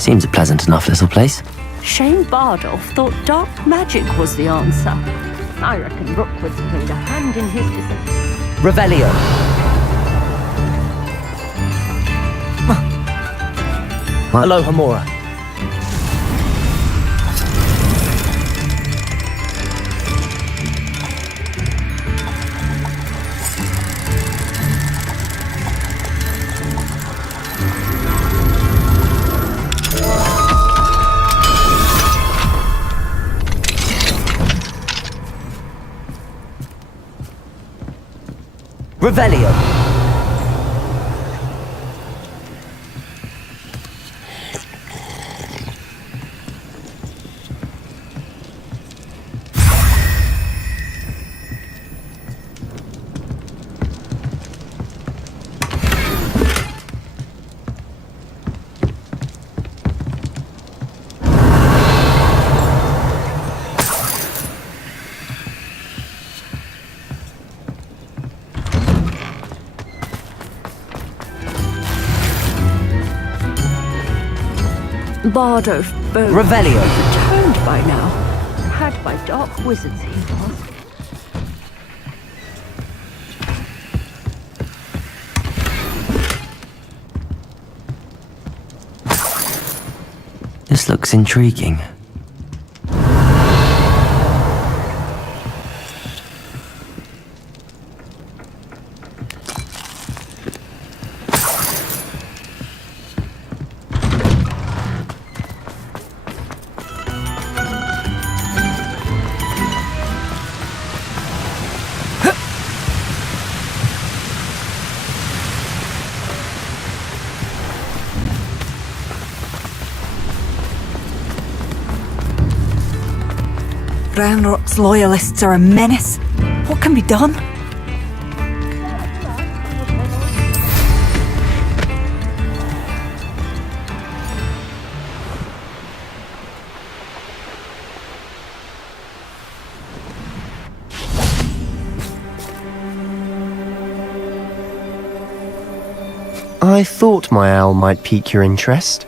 Seems a pleasant enough little place. Shane Bardolph thought dark magic was the answer. I reckon Rookwood's played a hand in his decision. Revelio. Hello, Hamora. Revelio. Bardo Bone. Revelio. Returned by now. Had by dark wizards he was. This looks intriguing. Ranrock's loyalists are a menace. What can be done? I thought my owl might pique your interest.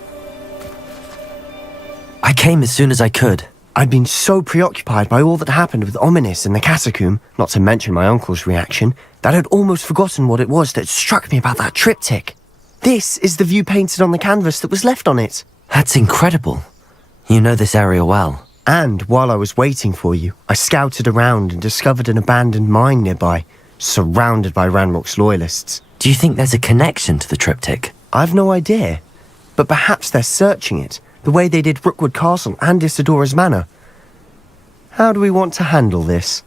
I came as soon as I could. I'd been so preoccupied by all that happened with Ominous in the catacomb, not to mention my uncle's reaction, that I'd almost forgotten what it was that struck me about that triptych. This is the view painted on the canvas that was left on it. That's incredible. You know this area well. And while I was waiting for you, I scouted around and discovered an abandoned mine nearby, surrounded by Ranrock's loyalists. Do you think there's a connection to the triptych? I've no idea, but perhaps they're searching it, the way they did Rookwood Castle and Isidora's Manor. How do we want to handle this?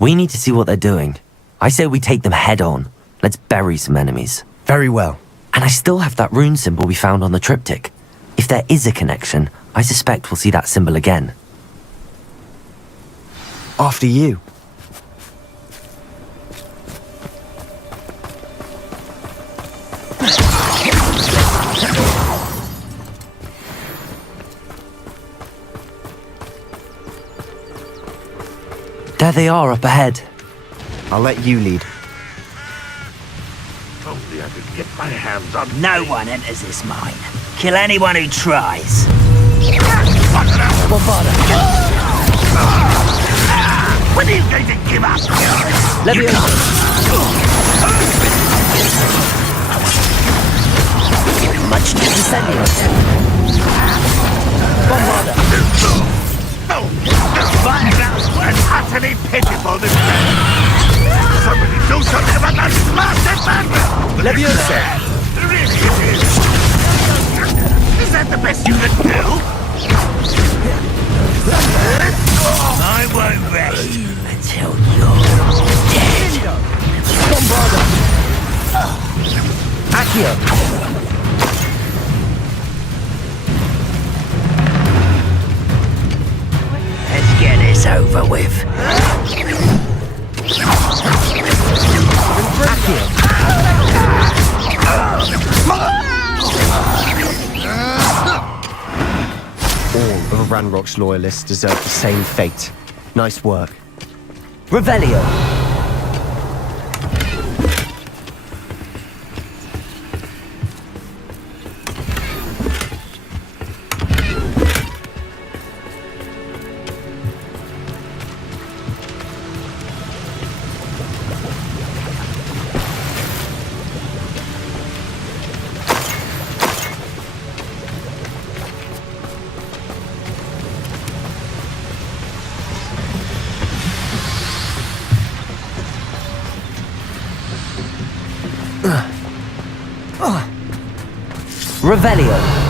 We need to see what they're doing. I say we take them head on. Let's bury some enemies. Very well. And I still have that rune symbol we found on the triptych. If there is a connection, I suspect we'll see that symbol again. After you. There they are up ahead. I'll let you lead. Only I could get my hands on... No one enters this mine. Kill anyone who tries. When are you going to give up? Much to defend It's utterly pitiful, this man. Somebody do something about that blasted bandit! Leviosa! Really it is. Is that the best you can do? I won't rest until you're dead. Accio! Let's get this over with. All of Ranrock's loyalists deserve the same fate. Nice work. Revelio. Revelio.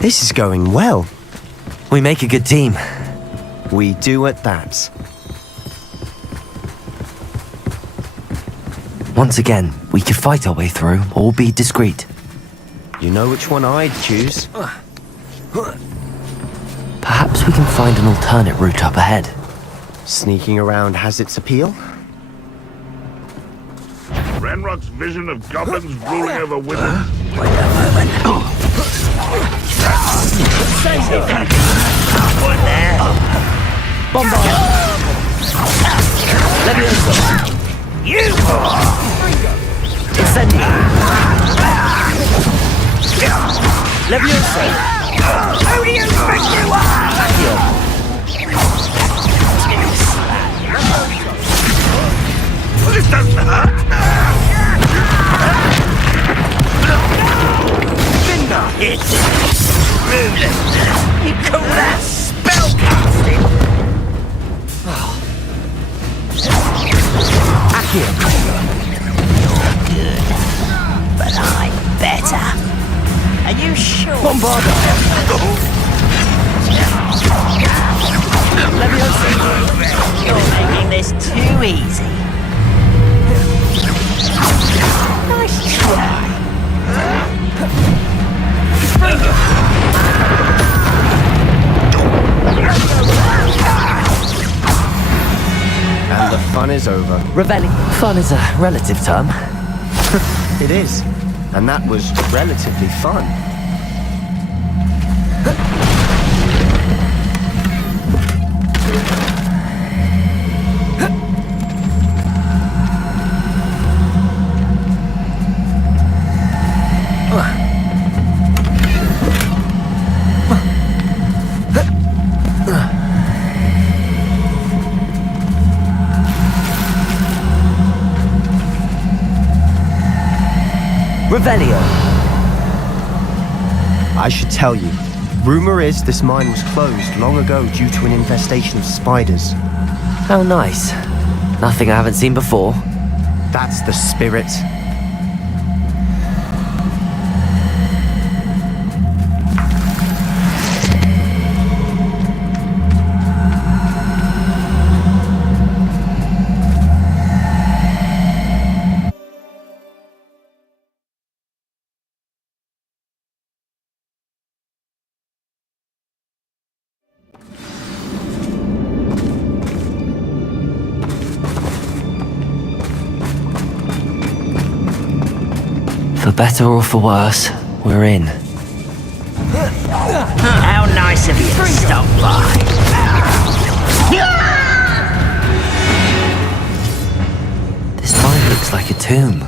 This is going well. We make a good team. We do at that. Once again, we could fight our way through or be discreet. You know which one I'd choose. Perhaps we can find an alternate route up ahead. Sneaking around has its appeal. Ranrock's vision of goblins ruling over women. Wait a moment. One there. You! Incendio! Levioso! Who do you think you are? This doesn't hurt. It's rude. You call that spellcasting? You're good, but I'm better. Are you sure? Bombardo! You're making this too easy. Nice try. And the fun is over. Revelli. Fun is a relative term. It is. And that was relatively fun. Revelio. I should tell you. Rumor is this mine was closed long ago due to an infestation of spiders. How nice. Nothing I haven't seen before. That's the spirit. For better or for worse, we're in. How nice of you to stop by. This mine looks like a tomb.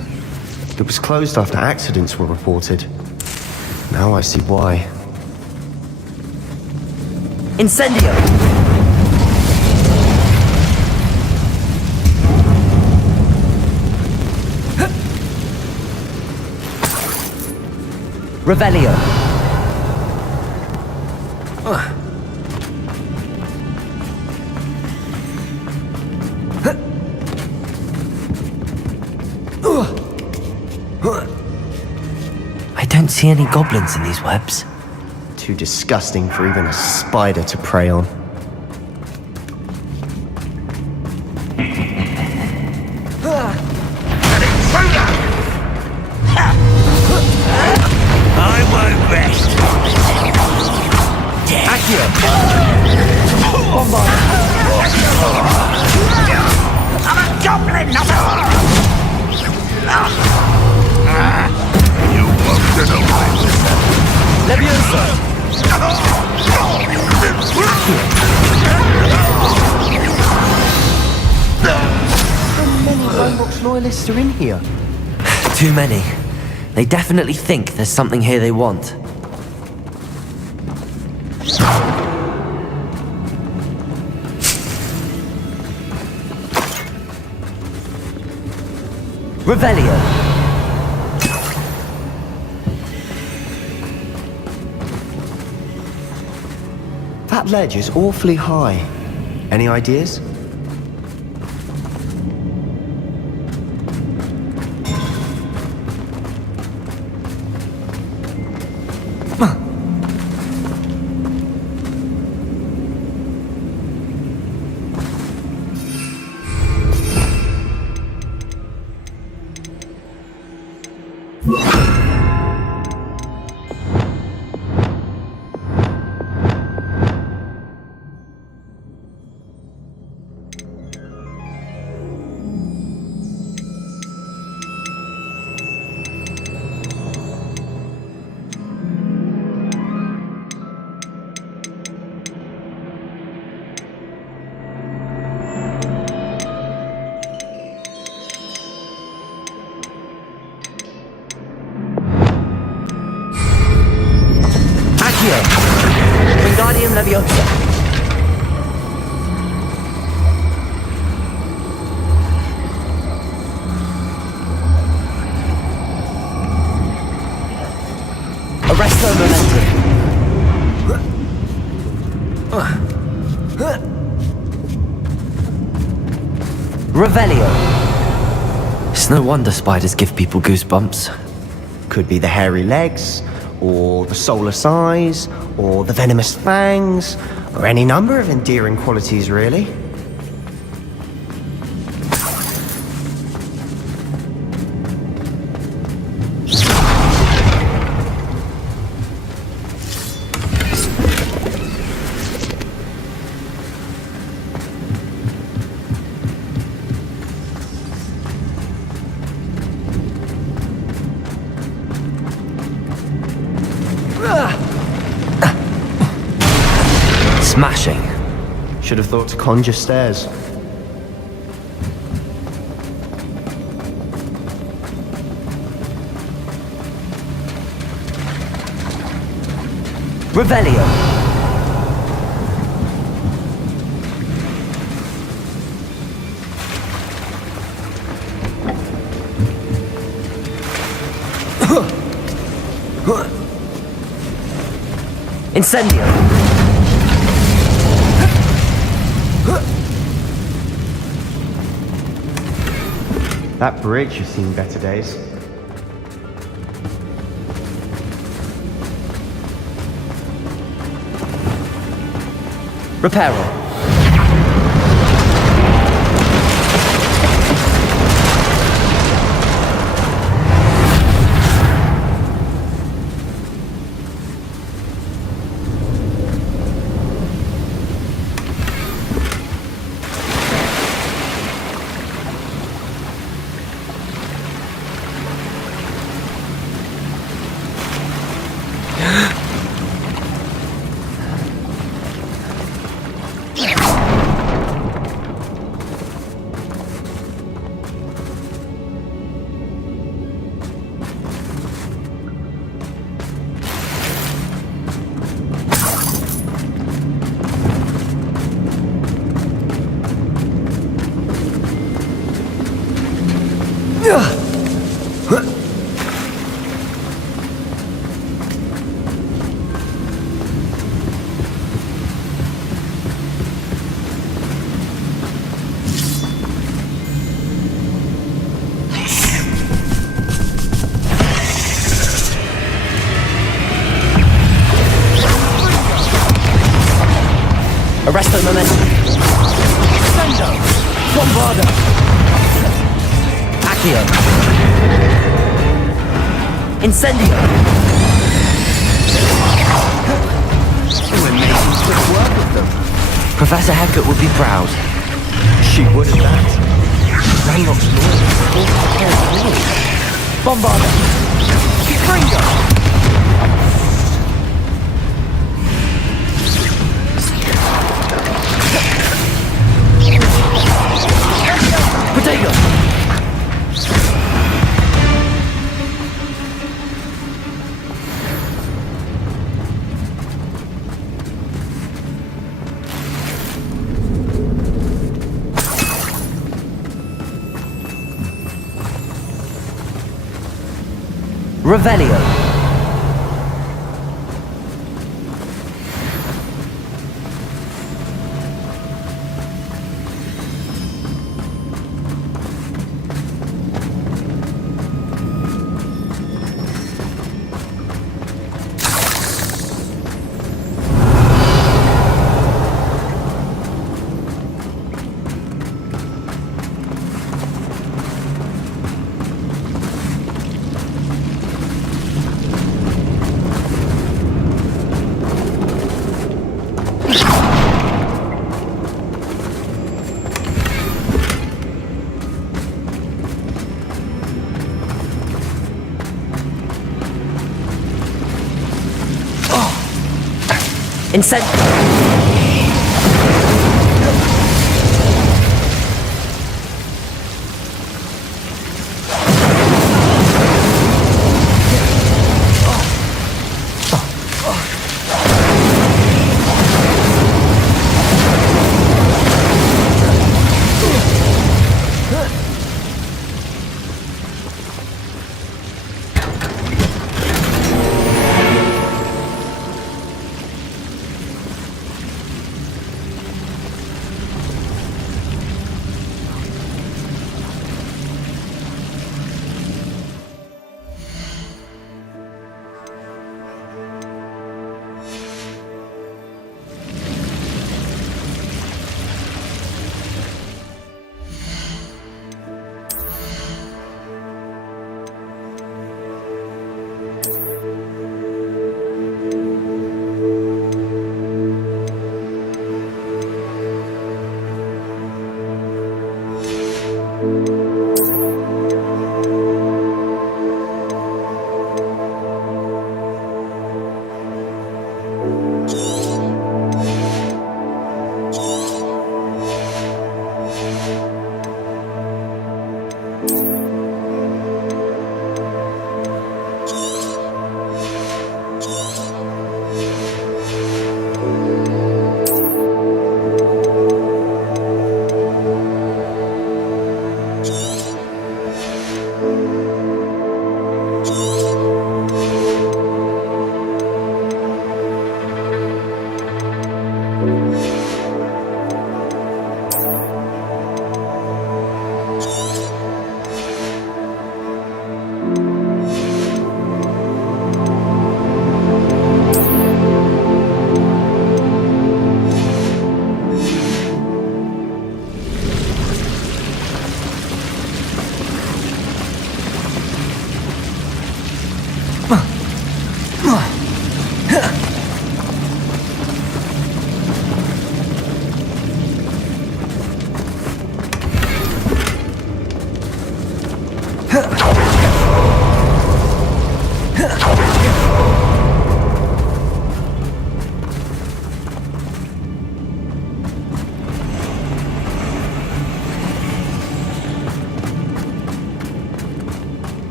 It was closed after accidents were reported. Now I see why. Incendio! Revelio. I don't see any goblins in these webs. Too disgusting for even a spider to prey on. I won't rest. I'm a goblin, not a... You won't get away with that. Levioso! How many Hogwarts loyalists are in here? Too many. They definitely think there's something here they want. Revelio. That ledge is awfully high. Any ideas? Leviosa. Arresto momentum. Revelio. It's no wonder spiders give people goosebumps. Could be the hairy legs, or the soulless eyes, or the venomous fangs, or any number of endearing qualities, really. Smashing. Should have thought to conjure stairs. Revelio. Incendio. That bridge has seen better days. Reparo. Arresto momentum. Sendo. Bombardo. Accio. Incendio. We're making quick work of them. Professor Heckett would be proud. She would have that. Ranrock's lawyers. Bombardo. Fringo. Potato. Revelio.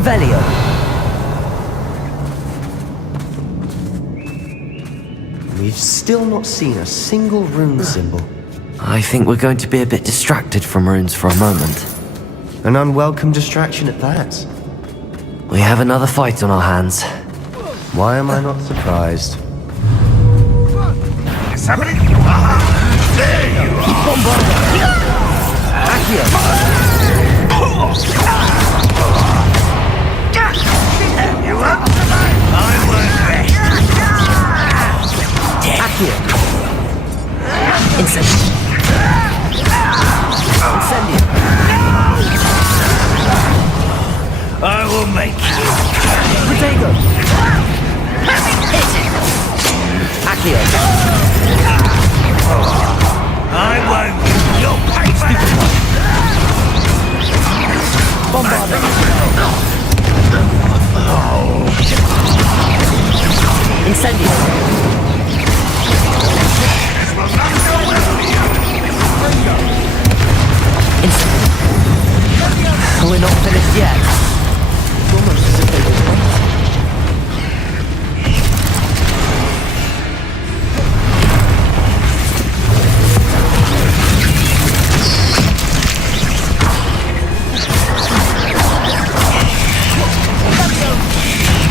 Revelio. We've still not seen a single rune symbol. I think we're going to be a bit distracted from runes for a moment. An unwelcome distraction at that. We have another fight on our hands. Why am I not surprised? Somebody? There you are! Accio! You up? I won't rest. Accio! Incendio! Incendio! I will make you. Protego! Accio! I won't. You'll pay for it. Bombarda! Incendio! This will not go well for you. Incendio! We're not finished yet. It's almost as if they were waiting.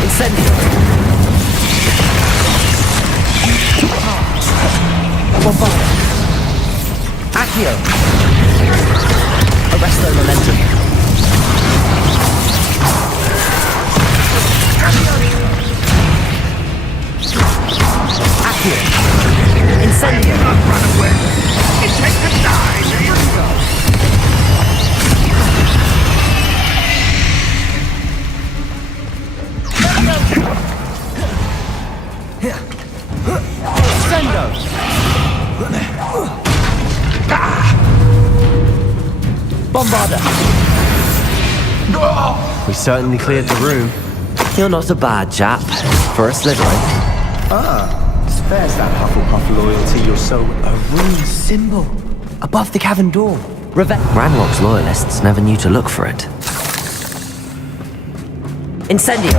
Incendio! Bombarda! Accio! Arrest their momentum. Accio! Incendio! Not run away. It takes to die. There you go. Sendo! Bombarda! We certainly cleared the room. You're not a bad chap. For a Slytherin. There's that Hufflepuff loyalty you're so... A rune symbol. Above the cavern door. Ranrock's loyalists never knew to look for it. Incendio!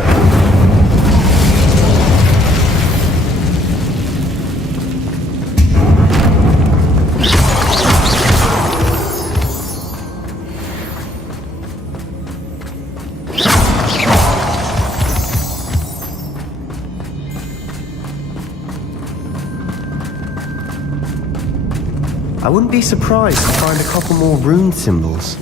I wouldn't be surprised to find a couple more rune symbols.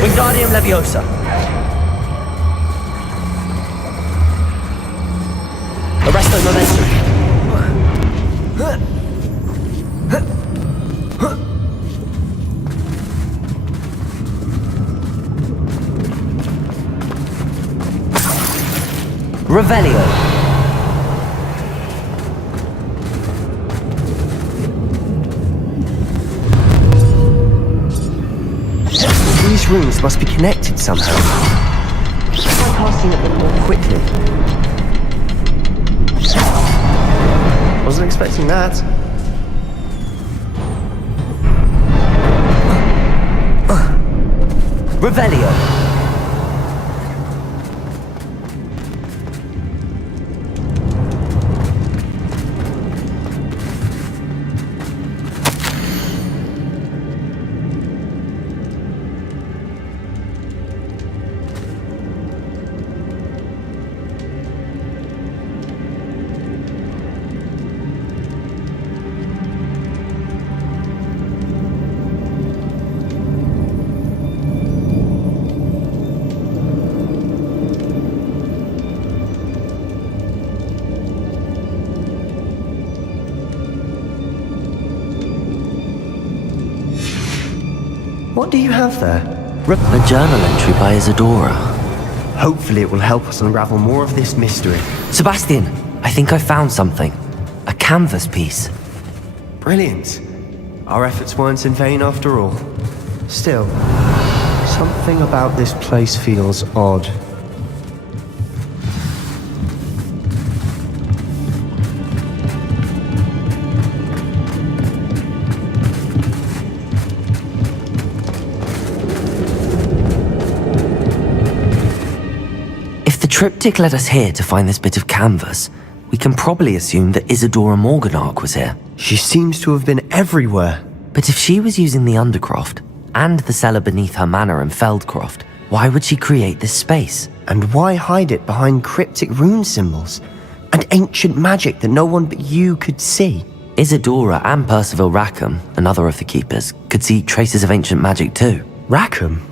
Wingardium Leviosa. Arresto Momentum. Revelio. These rooms must be connected somehow. Try casting a bit more quickly. Wasn't expecting that. Revelio. What do you have there? A journal entry by Isadora. Hopefully it will help us unravel more of this mystery. Sebastian, I think I found something. A canvas piece. Brilliant. Our efforts weren't in vain after all. Still, something about this place feels odd. If the triptych led us here to find this bit of canvas, we can probably assume that Isadora Morganach was here. She seems to have been everywhere. But if she was using the Undercroft, and the cellar beneath her manor in Feldcroft, why would she create this space? And why hide it behind cryptic rune symbols? And ancient magic that no one but you could see? Isadora and Percival Rackham, another of the Keepers, could see traces of ancient magic too. Rackham?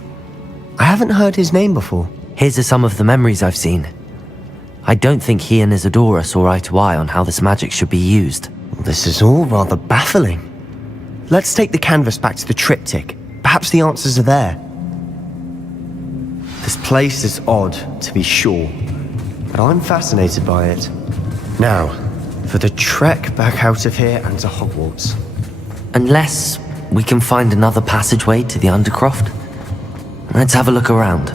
I haven't heard his name before. Here's some of the memories I've seen. I don't think he and Isadora saw eye to eye on how this magic should be used. This is all rather baffling. Let's take the canvas back to the triptych. Perhaps the answers are there. This place is odd, to be sure, but I'm fascinated by it. Now, for the trek back out of here and to Hogwarts. Unless we can find another passageway to the Undercroft. Let's have a look around.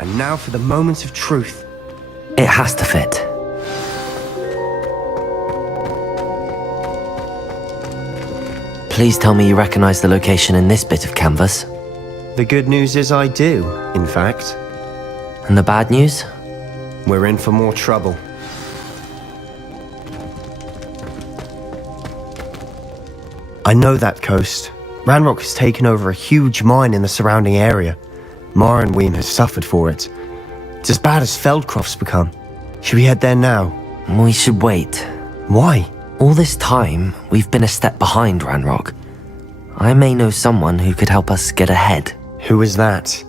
And now for the moment of truth. It has to fit. Please tell me you recognize the location in this bit of canvas. The good news is I do, in fact. And the bad news? We're in for more trouble. I know that coast. Ranrock has taken over a huge mine in the surrounding area. Morrowind has suffered for it. It's as bad as Feldcroft's become. Should we head there now? We should wait. Why? All this time, we've been a step behind Ranrock. I may know someone who could help us get ahead. Who is that?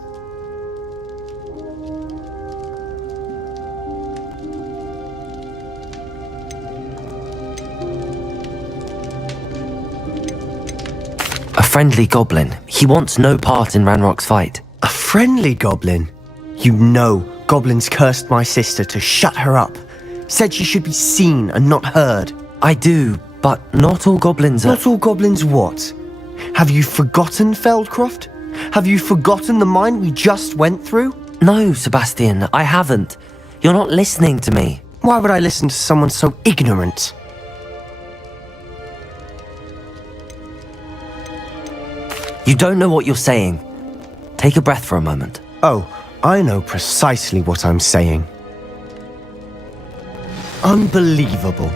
A friendly goblin. He wants no part in Ranrock's fight. A friendly goblin? You know, goblins cursed my sister to shut her up. Said she should be seen and not heard. I do, but not all goblins are... Not all goblins what? Have you forgotten Feldcroft? Have you forgotten the mine we just went through? No, Sebastian, I haven't. You're not listening to me. Why would I listen to someone so ignorant? You don't know what you're saying. Take a breath for a moment. Oh, I know precisely what I'm saying. Unbelievable.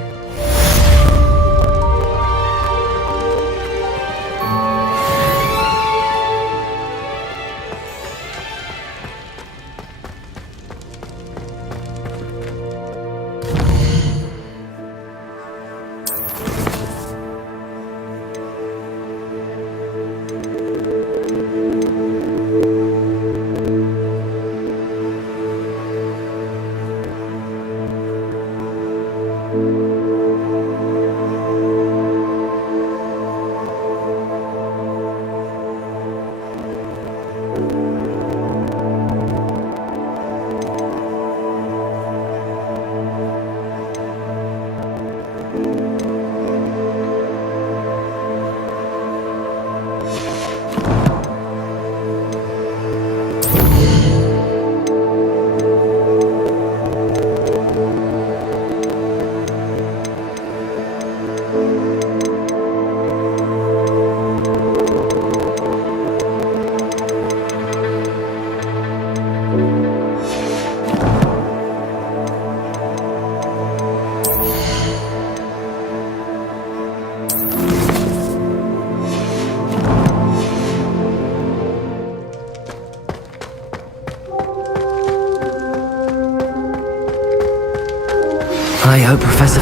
I hope Professor...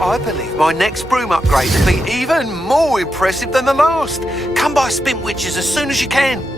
I believe my next broom upgrade will be even more impressive than the last. Come by Spin Witches as soon as you can.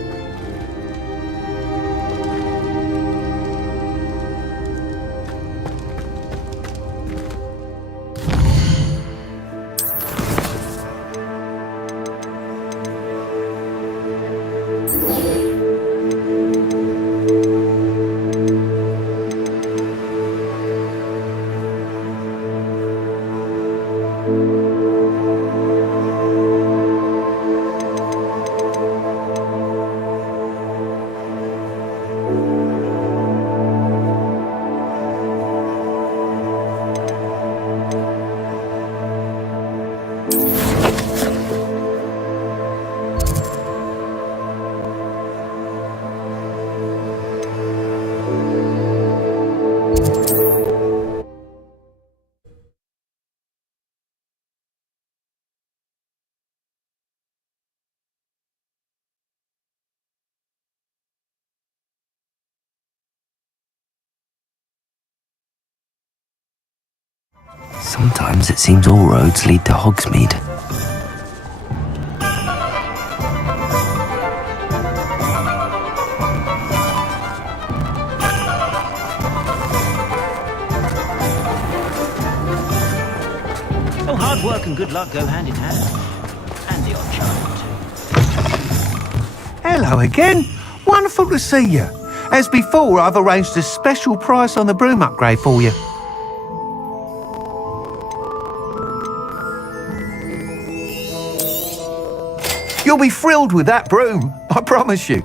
Sometimes it seems all roads lead to Hogsmeade. Oh, hard work and good luck go hand in hand. And the odd child, too. Hello again. Wonderful to see you. As before, I've arranged a special price on the broom upgrade for you. You'll be thrilled with that broom, I promise you.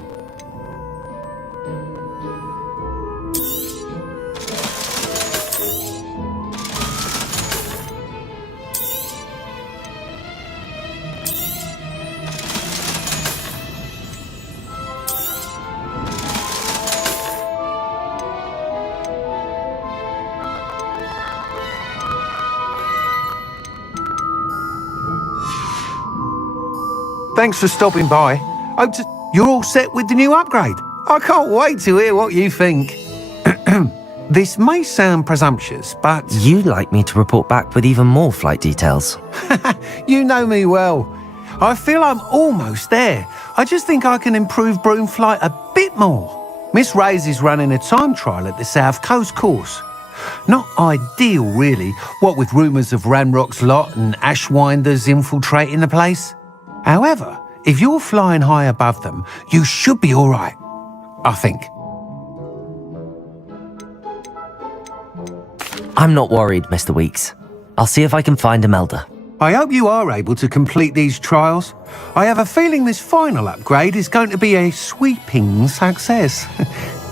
Thanks for stopping by. You're all set with the new upgrade. I can't wait to hear what you think. This may sound presumptuous, but... You'd like me to report back with even more flight details. You know me well. I feel I'm almost there. I just think I can improve broom flight a bit more. Miss Ray's is running a time trial at the South Coast course. Not ideal, really, what with rumours of Ranrock's lot and Ashwinders infiltrating the place. However, if you're flying high above them, you should be all right, I think. I'm not worried, Mr. Weeks. I'll see if I can find Imelda. I hope you are able to complete these trials. I have a feeling this final upgrade is going to be a sweeping success.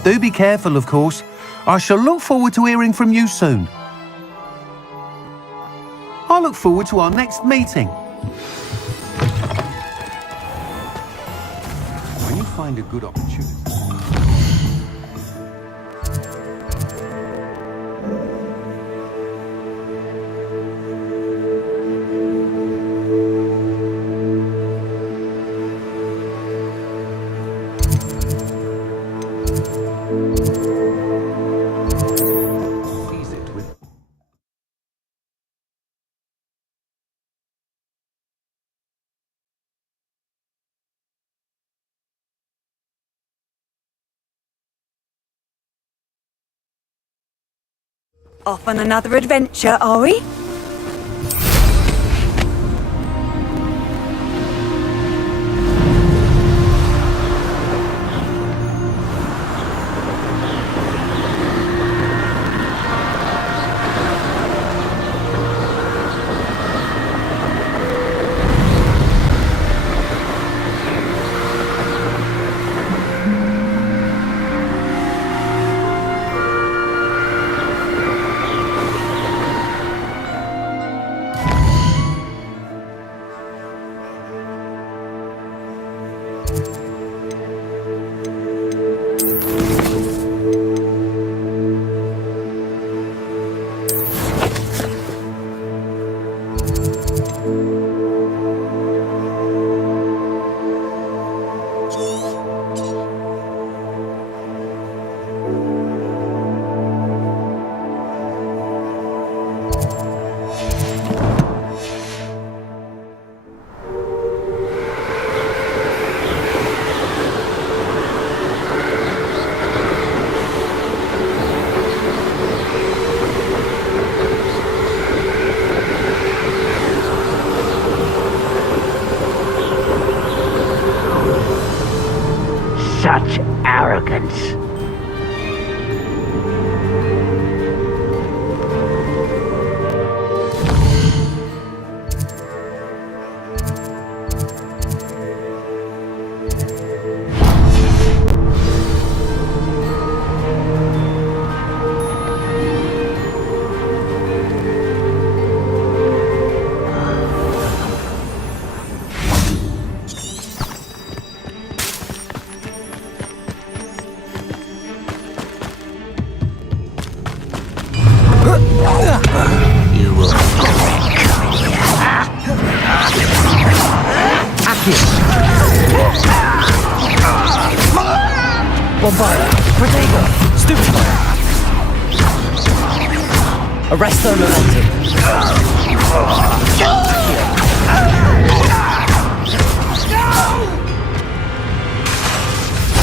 Do be careful, of course. I shall look forward to hearing from you soon. I look forward to our next meeting. When you find a good opportunity... Off on another adventure, are we? Such arrogance. You will regret coming here. Bombarda! Protego! Stupefire! Arrest their momentum!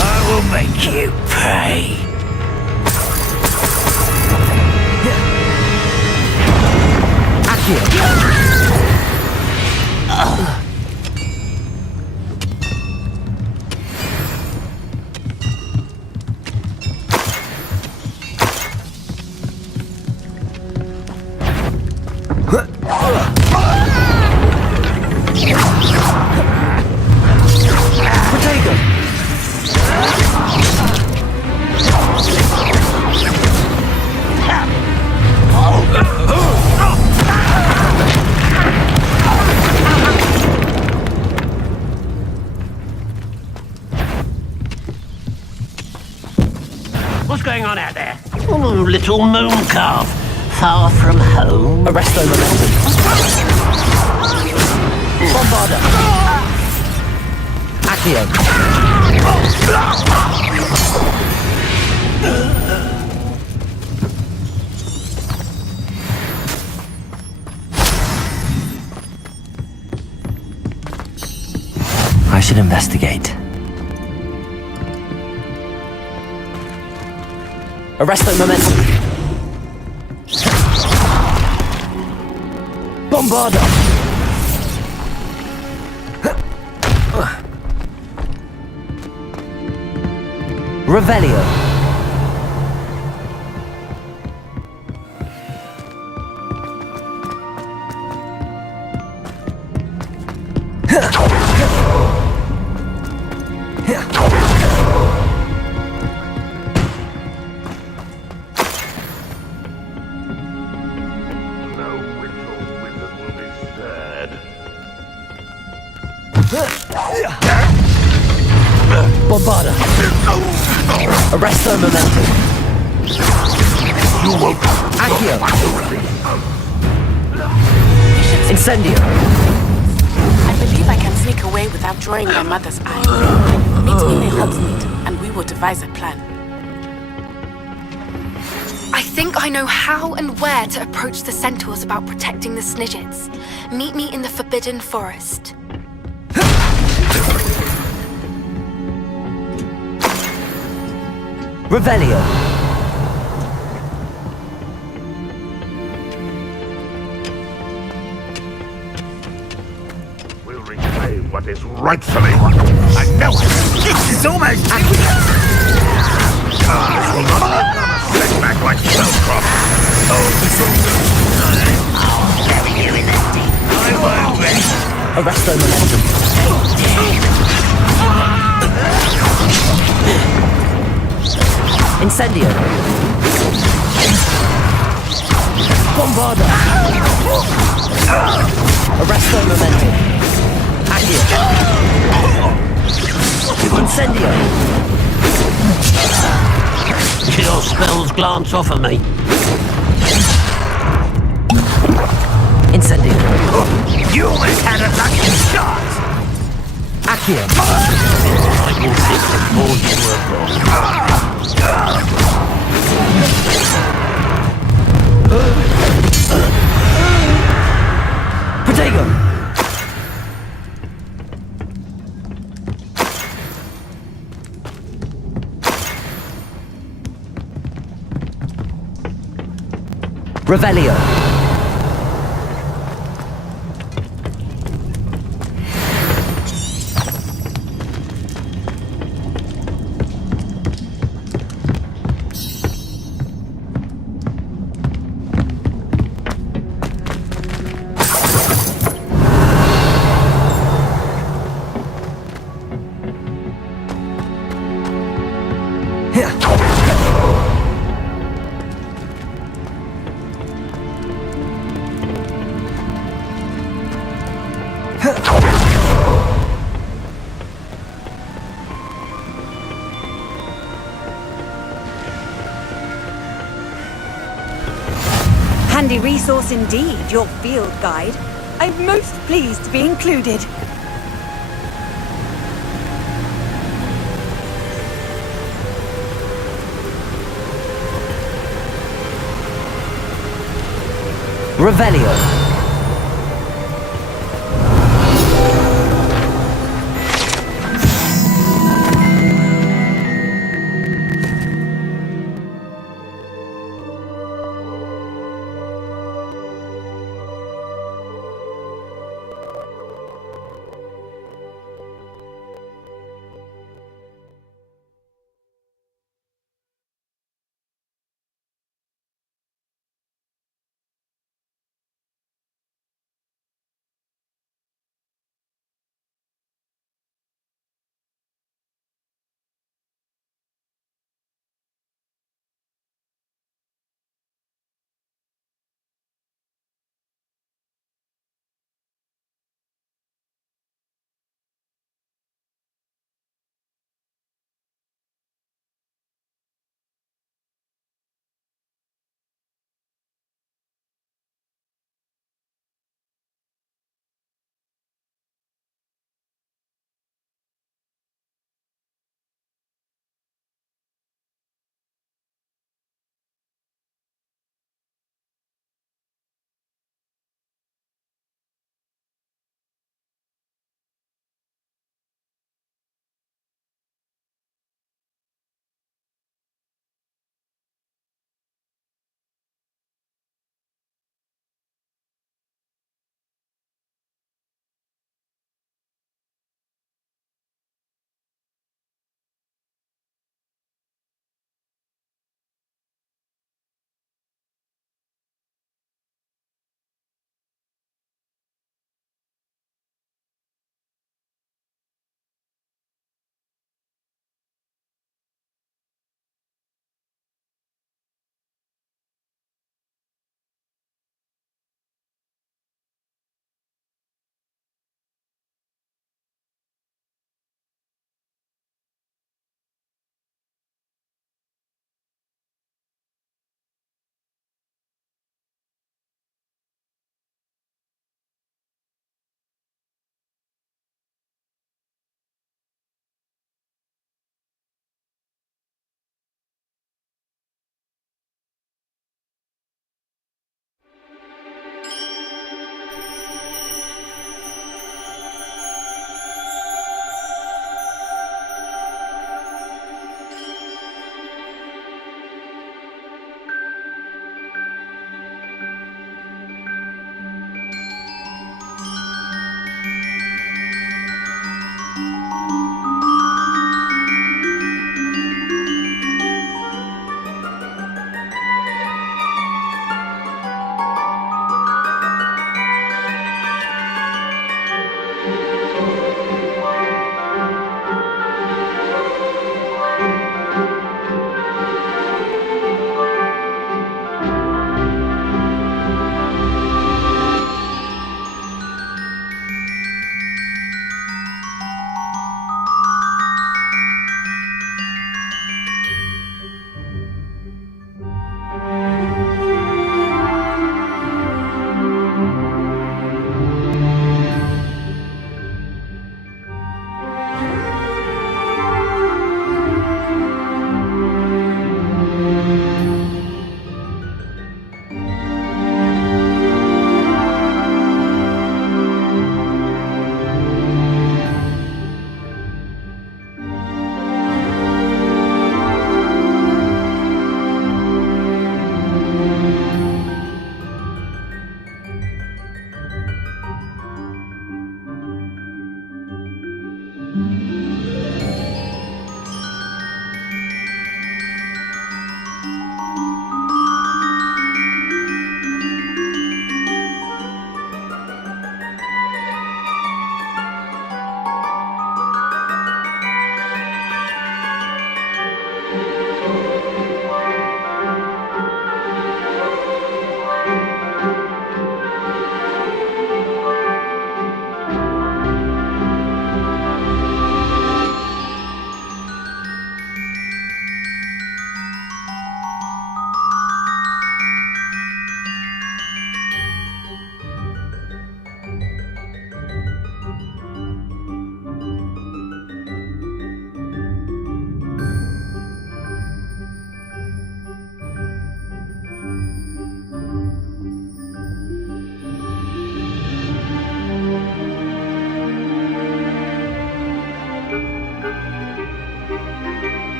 I will make you pay. What's going on out there? Oh, little moon calf. Far from home. Arrest their momentum! Bombarda! Accio. I should investigate. Arresto momentum. Bombarda. Revelio. Bombarda. Arresto momentum. Accio. Incendio. I believe I can sneak away without drawing my mother's eye. Meet me near Hogsmeade, and we will devise a plan. I think I know how and where to approach the centaurs about protecting the Snidgets. Meet me in the Forbidden Forest. Revelio. We'll reclaim what is rightfully. I know it. This is almost. I will not let them set back like Velcro. I'll bury you in the deep. I won't rest. Arresto momentum. Incendio. Bombarda. Arresto momentum. Accio. Incendio. Your spells glance off of me. Incendio. You almost had a lucky shot. Accio. I will fix it more you were wrong. Protego. Revelio. Handy resource indeed, your field guide. I'm most pleased to be included. Revelio.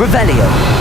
Revelio.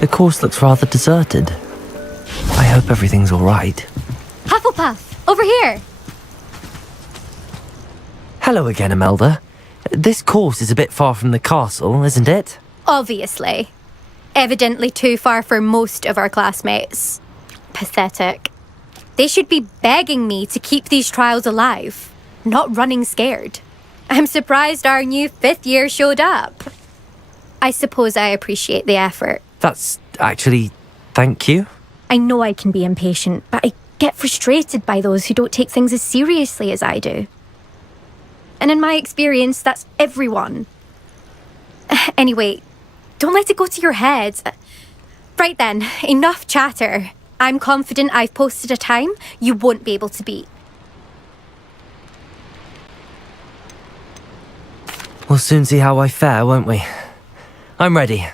The course looks rather deserted. I hope everything's all right. Hufflepuff, over here! Hello again, Imelda. This course is a bit far from the castle, isn't it? Obviously. Evidently too far for most of our classmates. Pathetic. They should be begging me to keep these trials alive, not running scared. I'm surprised our new 5th year showed up. I suppose I appreciate the effort. That's actually... thank you. I know I can be impatient, but I get frustrated by those who don't take things as seriously as I do. And in my experience, that's everyone. Anyway, don't let it go to your head. Right then, enough chatter. I'm confident I've posted a time you won't be able to beat. We'll soon see how I fare, won't we? I'm ready.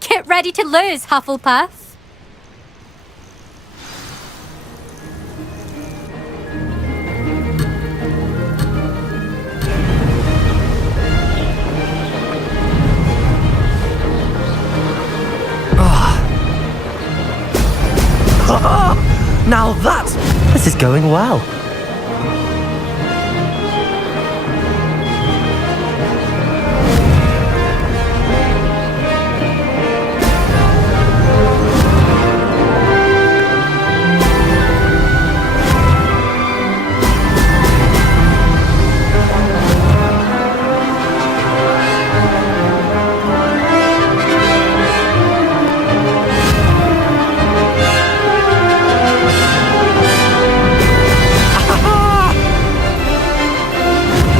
Get ready to lose, Hufflepuff. This is going well.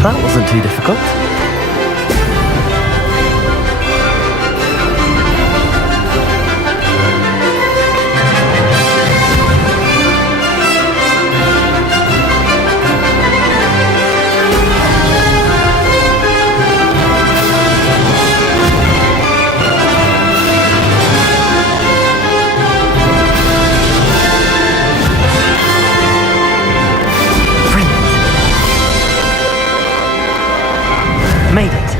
That wasn't too difficult. Made it.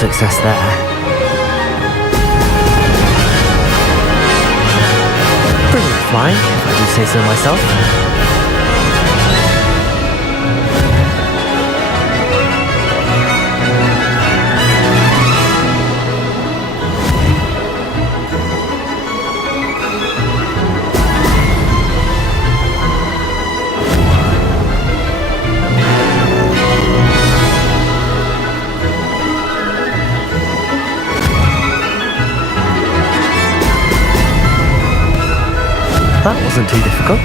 Success there. Brilliant flying, if I do say so myself. That wasn't too difficult.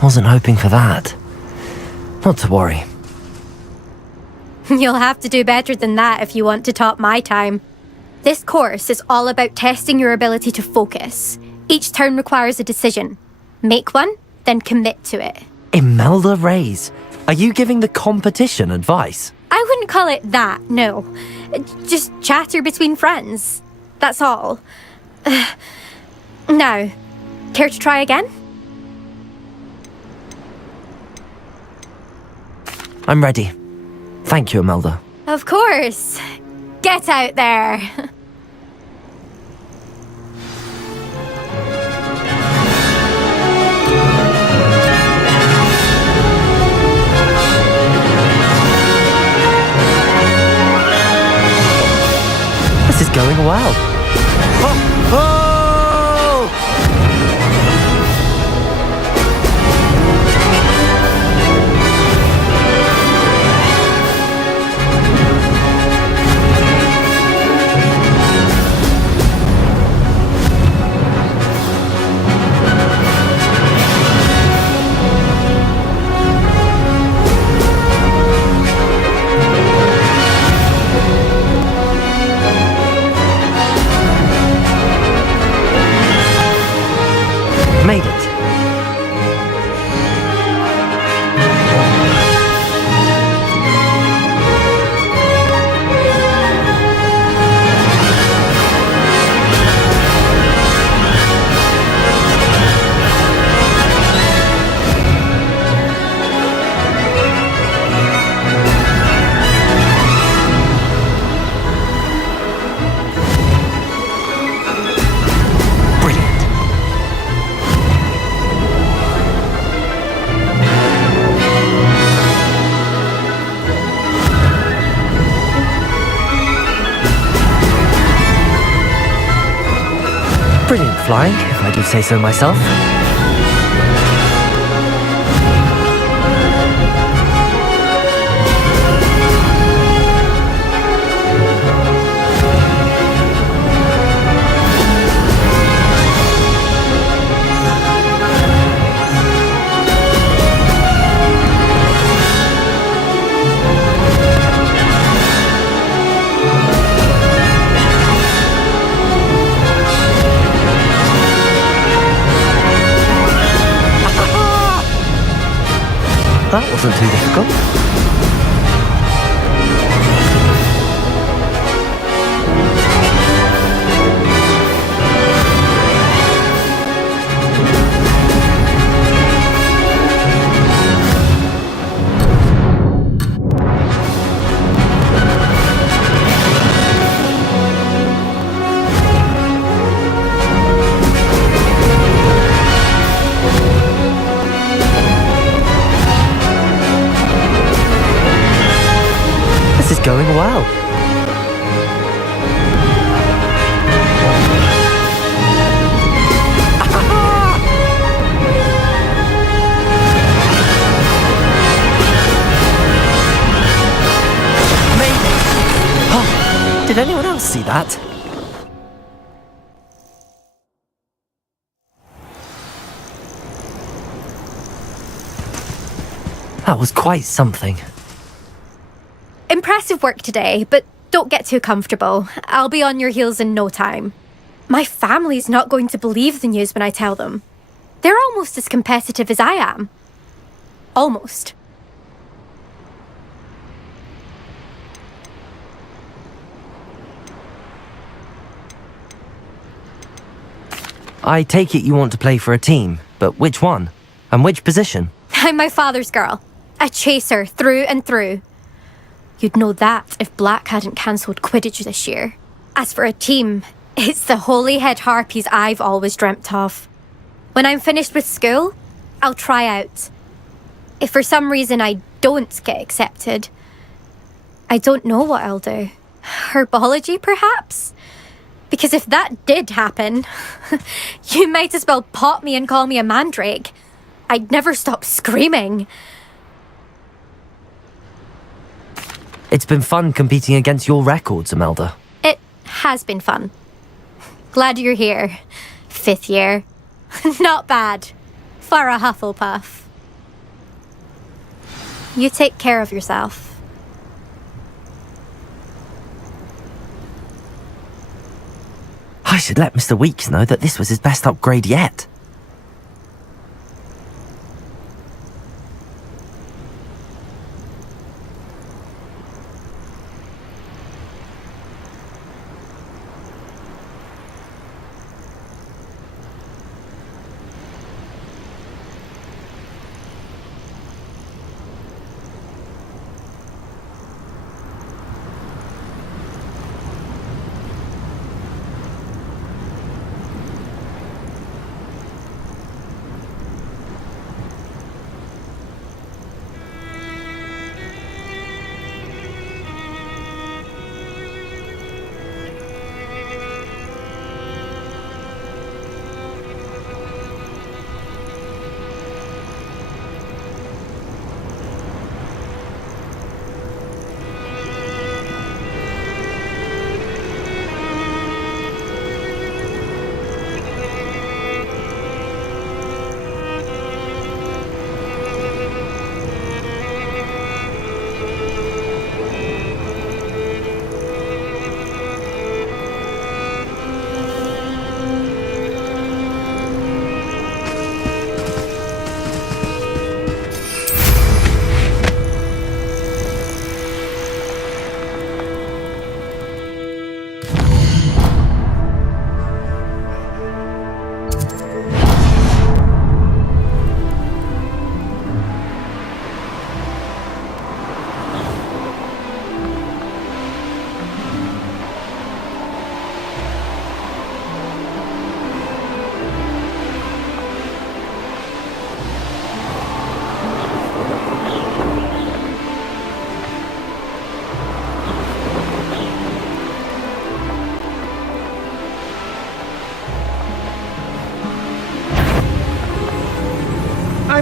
Wasn't hoping for that. Not to worry. You'll have to do better than that if you want to top my time. This course is all about testing your ability to focus. Each turn requires a decision. Make one, then commit to it. Imelda Reyes, are you giving the competition advice? I wouldn't call it that, no. Just chatter between friends. That's all. Now, care to try again? I'm ready. Thank you, Imelda. Of course. Get out there. This is going well. Oh! Oh! flying, if I do say so myself. That wasn't too difficult. This is going well. Oh, did anyone else see that? That was quite something. Impressive work today, but don't get too comfortable. I'll be on your heels in no time. My family's not going to believe the news when I tell them. They're almost as competitive as I am. Almost. I take it you want to play for a team, but which one? And which position? I'm my father's girl. A chaser through and through. You'd know that if Black hadn't cancelled Quidditch this year. As for a team, it's the Holyhead Harpies I've always dreamt of. When I'm finished with school, I'll try out. If for some reason I don't get accepted, I don't know what I'll do. Herbology, perhaps? Because if that did happen, you might as well pop me and call me a mandrake. I'd never stop screaming. It's been fun competing against your records, Imelda. It has been fun. Glad you're here. 5th year. Not bad. For a Hufflepuff. You take care of yourself. I should let Mr. Weeks know that this was his best upgrade yet.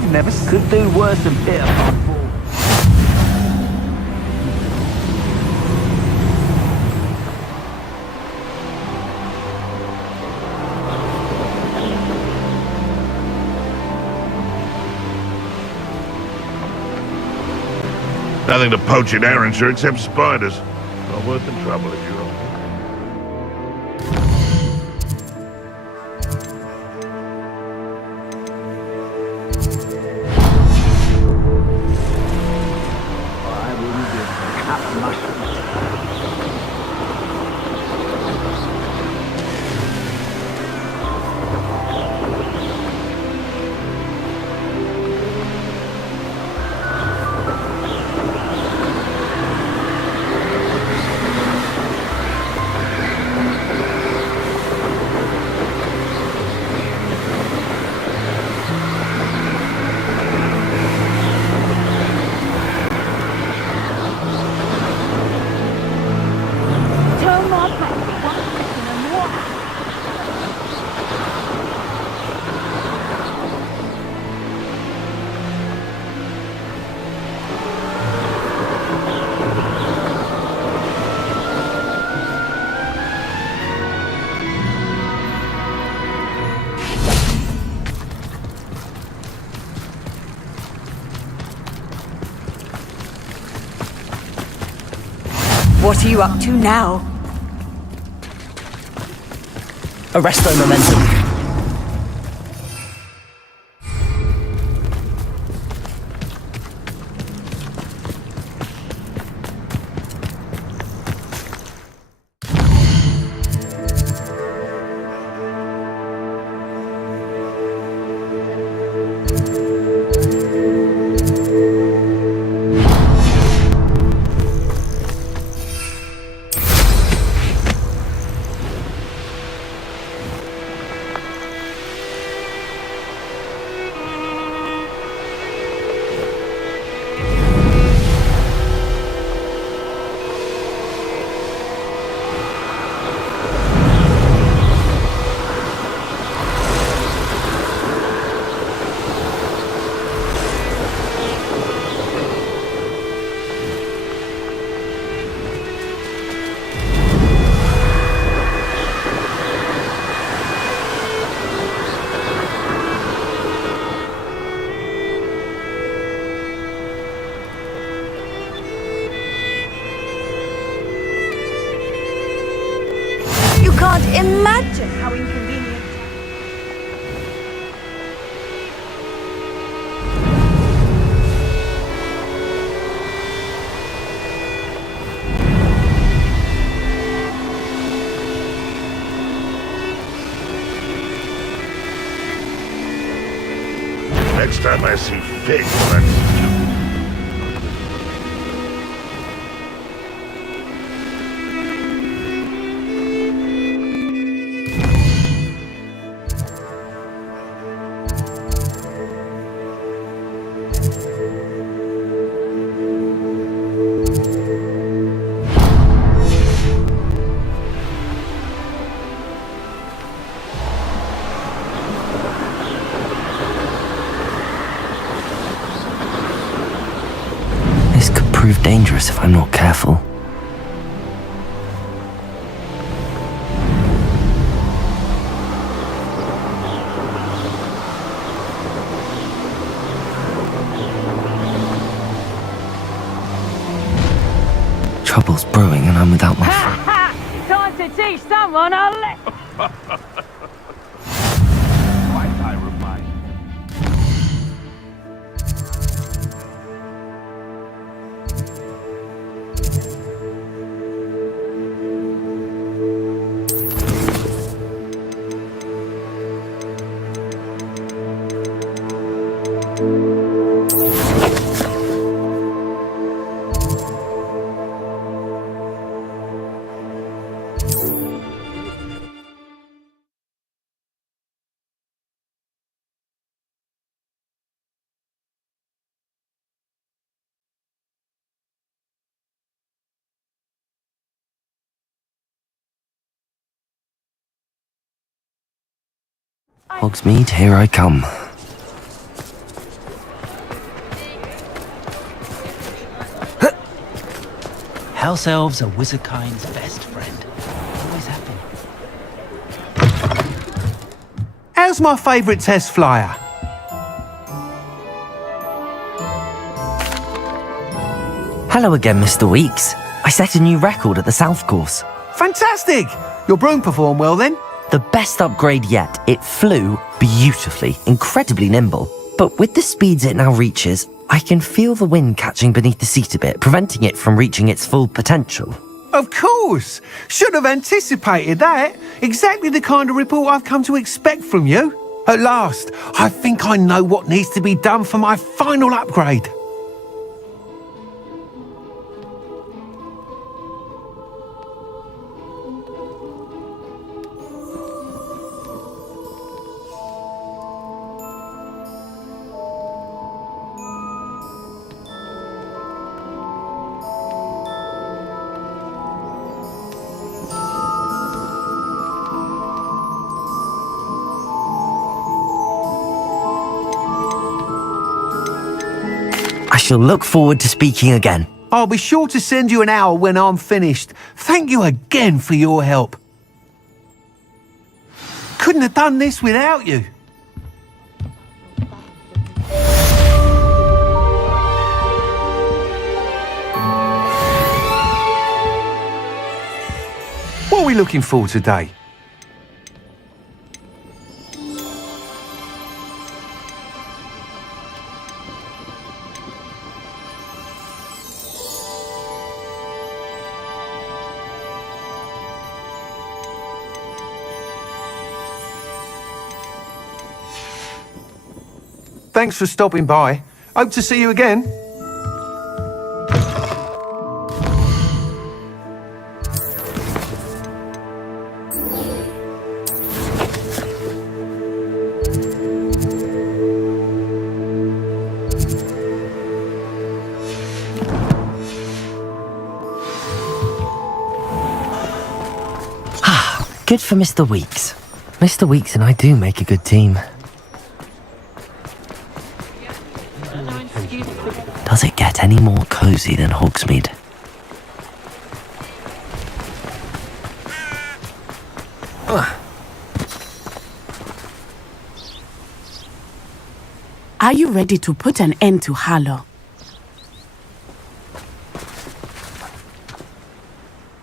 You've never could do worse than Peter Pan. Nothing to poach in Arrowshire except spiders. Not worth the trouble if you're... I wouldn't give a cat of mushrooms. What are you up to now? Arresto momentum. Can't imagine how inconvenient. Next time I see Vega, that's... Prove dangerous if I'm not careful. Trouble's brewing and I'm without my friend. Time to teach someone a lesson. I remind. Hogsmeade, here I come. House elves are wizardkind's best friend. Always have been. How's my favourite test flyer? Hello again, Mr. Weeks. I set a new record at the South Course. Fantastic! Your broom performed well then? The best upgrade yet. It flew beautifully, incredibly nimble. But with the speeds it now reaches, I can feel the wind catching beneath the seat a bit, preventing it from reaching its full potential. Of course! Should have anticipated that. Exactly the kind of report I've come to expect from you. At last, I think I know what needs to be done for my final upgrade. I shall look forward to speaking again. I'll be sure to send you an hour when I'm finished. Thank you again for your help. Couldn't have done this without you. What are we looking for today? Thanks for stopping by. Hope to see you again. Good for Mr. Weeks. Mr. Weeks and I do make a good team. Does it get any more cozy than Hogsmeade? Are you ready to put an end to Harlow?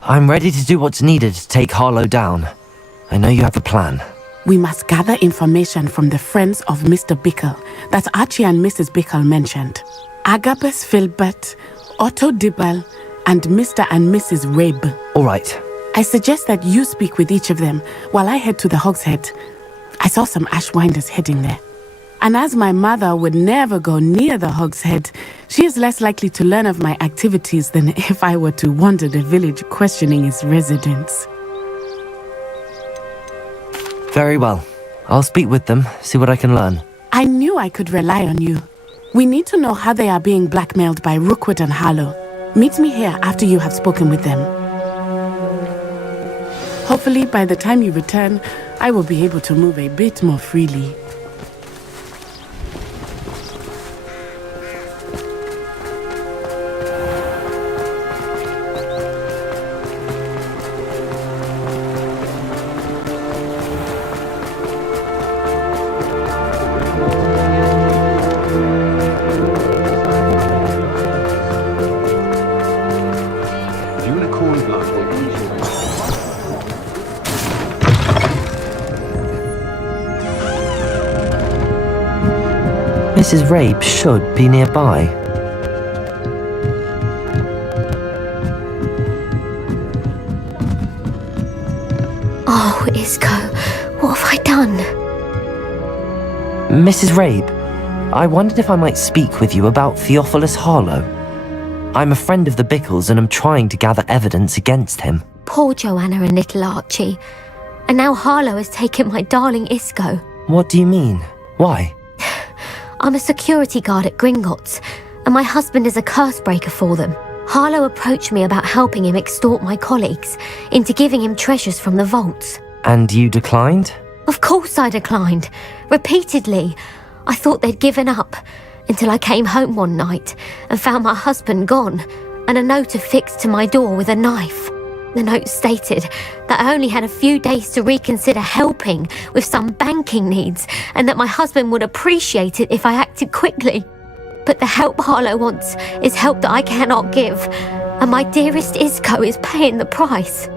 I'm ready to do what's needed to take Harlow down. I know you have a plan. We must gather information from the friends of Mr. Bickle that Archie and Mrs. Bickle mentioned. Agabus Filbert, Otto Dibble, and Mr. and Mrs. Rabe. All right. I suggest that you speak with each of them while I head to the Hogshead. I saw some Ashwinders heading there. And as my mother would never go near the Hogshead, she is less likely to learn of my activities than if I were to wander the village questioning its residents. Very well. I'll speak with them, see what I can learn. I knew I could rely on you. We need to know how they are being blackmailed by Rookwood and Harlow. Meet me here after you have spoken with them. Hopefully, by the time you return, I will be able to move a bit more freely. Mrs. Rabe should be nearby. Oh, Isco, what have I done? Mrs. Rabe, I wondered if I might speak with you about Theophilus Harlow. I'm a friend of the Bickles and I'm trying to gather evidence against him. Poor Joanna and little Archie. And now Harlow has taken my darling Isco. What do you mean? Why? I'm a security guard at Gringotts, and my husband is a curse breaker for them. Harlow approached me about helping him extort my colleagues into giving him treasures from the vaults. And you declined? Of course I declined. Repeatedly. I thought they'd given up, until I came home one night and found my husband gone, and a note affixed to my door with a knife. The note stated that I only had a few days to reconsider helping with some banking needs and that my husband would appreciate it if I acted quickly. But the help Harlow wants is help that I cannot give, and my dearest Isco is paying the price.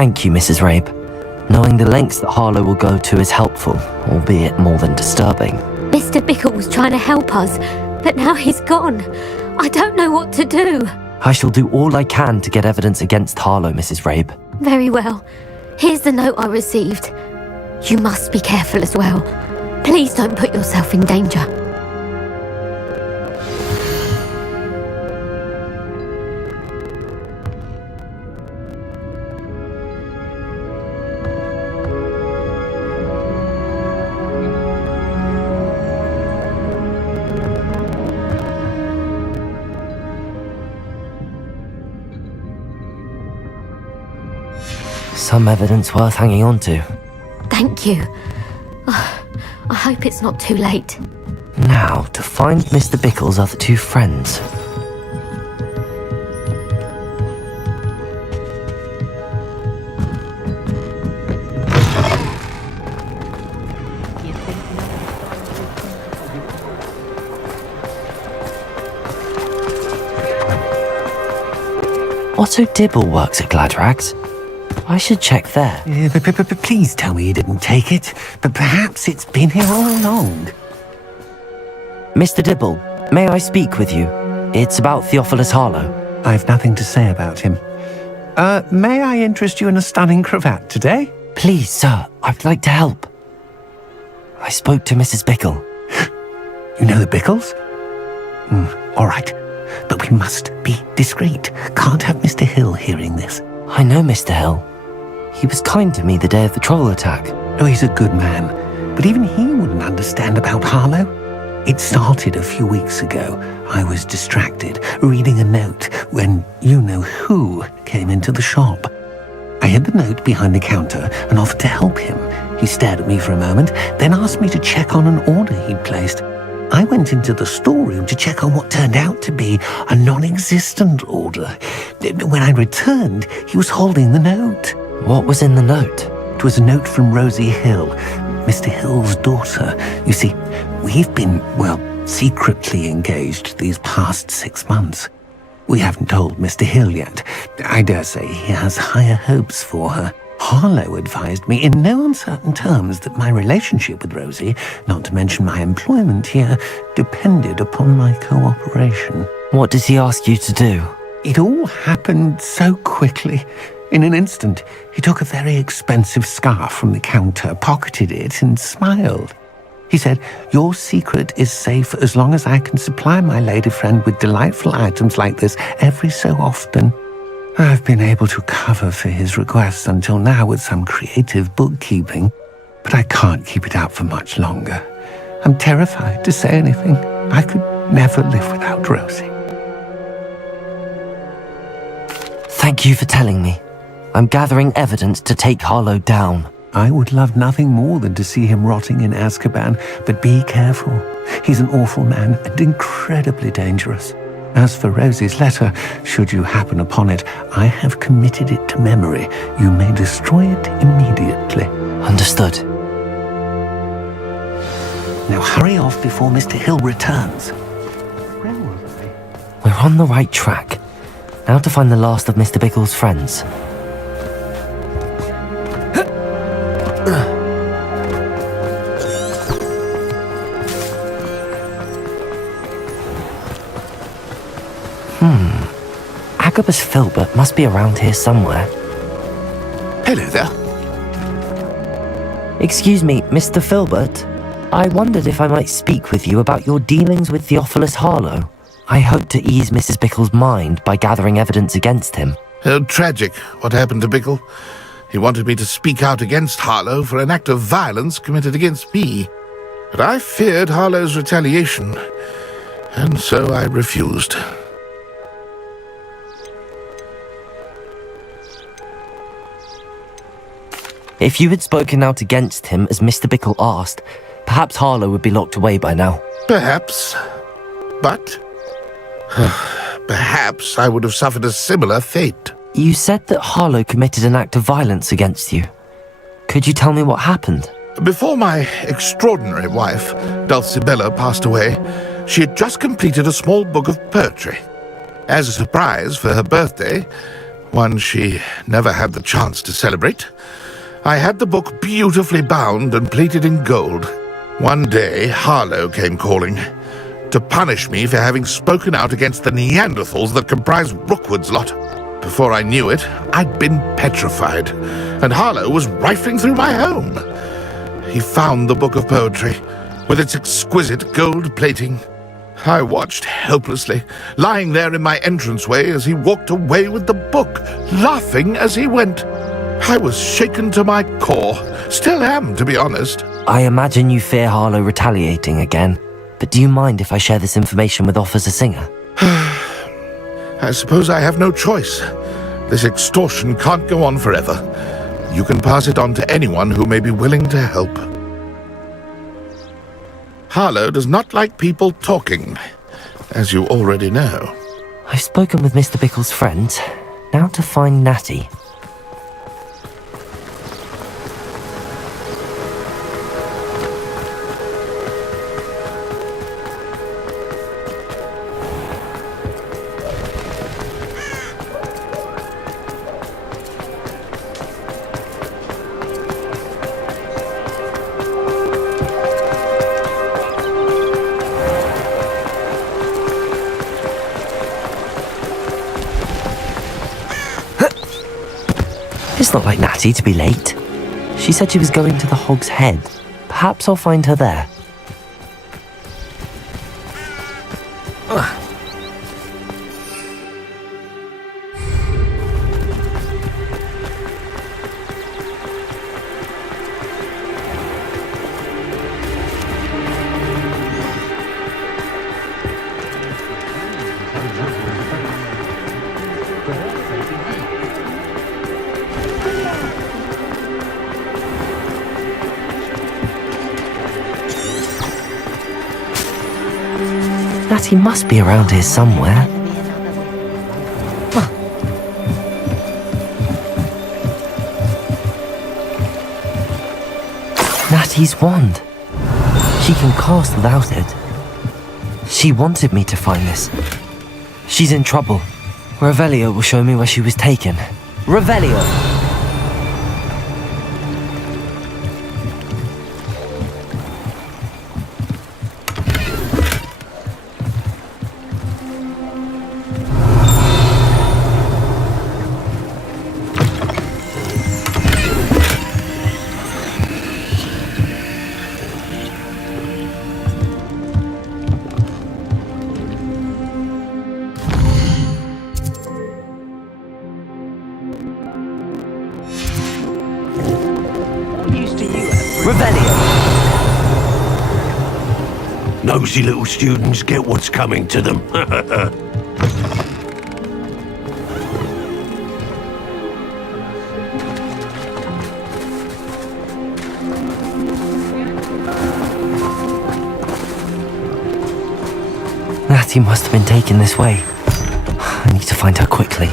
Thank you, Mrs. Rabe. Knowing the lengths that Harlow will go to is helpful, albeit more than disturbing. Mr. Bickle was trying to help us, but now he's gone. I don't know what to do. I shall do all I can to get evidence against Harlow, Mrs. Rabe. Very well. Here's the note I received. You must be careful as well. Please don't put yourself in danger. Some evidence worth hanging on to. Thank you. I hope it's not too late. Now, to find Mr. Bickle's other two friends. Otto Dibble works at Gladrags. I should check there. Please tell me you didn't take it, but perhaps it's been here all along. Mr. Dibble, may I speak with you? It's about Theophilus Harlow. I've nothing to say about him. May I interest you in a stunning cravat today? Please, sir, I'd like to help. I spoke to Mrs. Bickle. You know the Bickles? All right, but we must be discreet. Can't have Mr. Hill hearing this. I know Mr. Hill. He was kind to me the day of the troll attack. Oh, he's a good man, but even he wouldn't understand about Harlow. It started a few weeks ago. I was distracted, reading a note, when you-know-who came into the shop. I hid the note behind the counter and offered to help him. He stared at me for a moment, then asked me to check on an order he'd placed. I went into the storeroom to check on what turned out to be a non-existent order. When I returned, he was holding the note. What was in the note? It was a note from Rosie Hill, Mr. Hill's daughter. You see, we've been, secretly engaged these past 6 months. We haven't told Mr. Hill yet. I dare say he has higher hopes for her. Harlow advised me in no uncertain terms that my relationship with Rosie, not to mention my employment here, depended upon my cooperation. What does he ask you to do? It all happened so quickly. In an instant, he took a very expensive scarf from the counter, pocketed it, and smiled. He said, "Your secret is safe as long as I can supply my lady friend with delightful items like this every so often." I've been able to cover for his requests until now with some creative bookkeeping, but I can't keep it out for much longer. I'm terrified to say anything. I could never live without Rosie. Thank you for telling me. I'm gathering evidence to take Harlow down. I would love nothing more than to see him rotting in Azkaban, but be careful. He's an awful man and incredibly dangerous. As for Rosie's letter, should you happen upon it, I have committed it to memory. You may destroy it immediately. Understood. Now hurry off before Mr. Hill returns. We're on the right track. Now to find the last of Mr. Bickle's friends. Agabus Filbert must be around here somewhere. Hello there. Excuse me, Mr. Filbert. I wondered if I might speak with you about your dealings with Theophilus Harlow. I hope to ease Mrs. Bickle's mind by gathering evidence against him. Tragic what happened to Bickle. He wanted me to speak out against Harlow for an act of violence committed against me. But I feared Harlow's retaliation, and so I refused. If you had spoken out against him as Mr. Bickle asked, perhaps Harlow would be locked away by now. Perhaps. But perhaps I would have suffered a similar fate. You said that Harlow committed an act of violence against you. Could you tell me what happened? Before my extraordinary wife, Dulcibella, passed away, she had just completed a small book of poetry. As a surprise for her birthday, one she never had the chance to celebrate. I had the book beautifully bound and plated in gold. One day, Harlow came calling to punish me for having spoken out against the Neanderthals that comprise Rookwood's lot. Before I knew it, I'd been petrified, and Harlow was rifling through my home. He found the book of poetry, with its exquisite gold plating. I watched helplessly, lying there in my entranceway as he walked away with the book, laughing as he went. I was shaken to my core. Still am, to be honest. I imagine you fear Harlow retaliating again, but do you mind if I share this information with Officer Singer? I suppose I have no choice. This extortion can't go on forever. You can pass it on to anyone who may be willing to help. Harlow does not like people talking, as you already know. I've spoken with Mr. Bickle's friends. Now to find Natty. It's not like Natty to be late. She said she was going to the Hog's Head. Perhaps I'll find her there. Natty must be around here somewhere. Natty's wand. She can cast without it. She wanted me to find this. She's in trouble. Revelio will show me where she was taken. Revelio! Nosy little students get what's coming to them. Natty must have been taken this way. I need to find her quickly.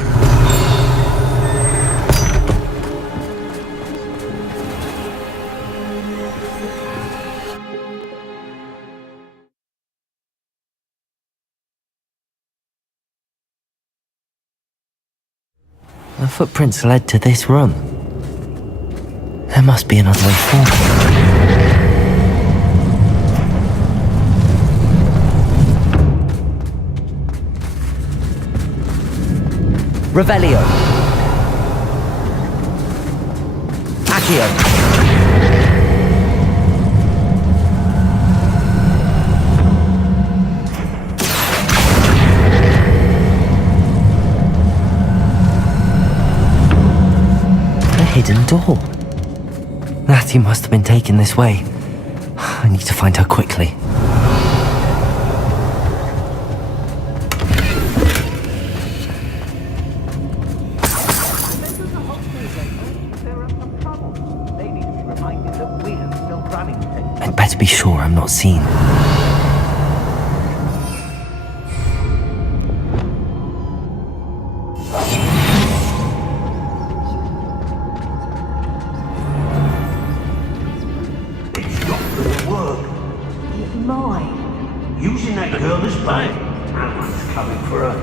The footprints led to this room. There must be another way forward. Revelio. Accio. Hidden door. Natty must have been taken this way. I need to find her quickly. I'd better be sure I'm not seen. Using that girl as bait. No one's coming for her.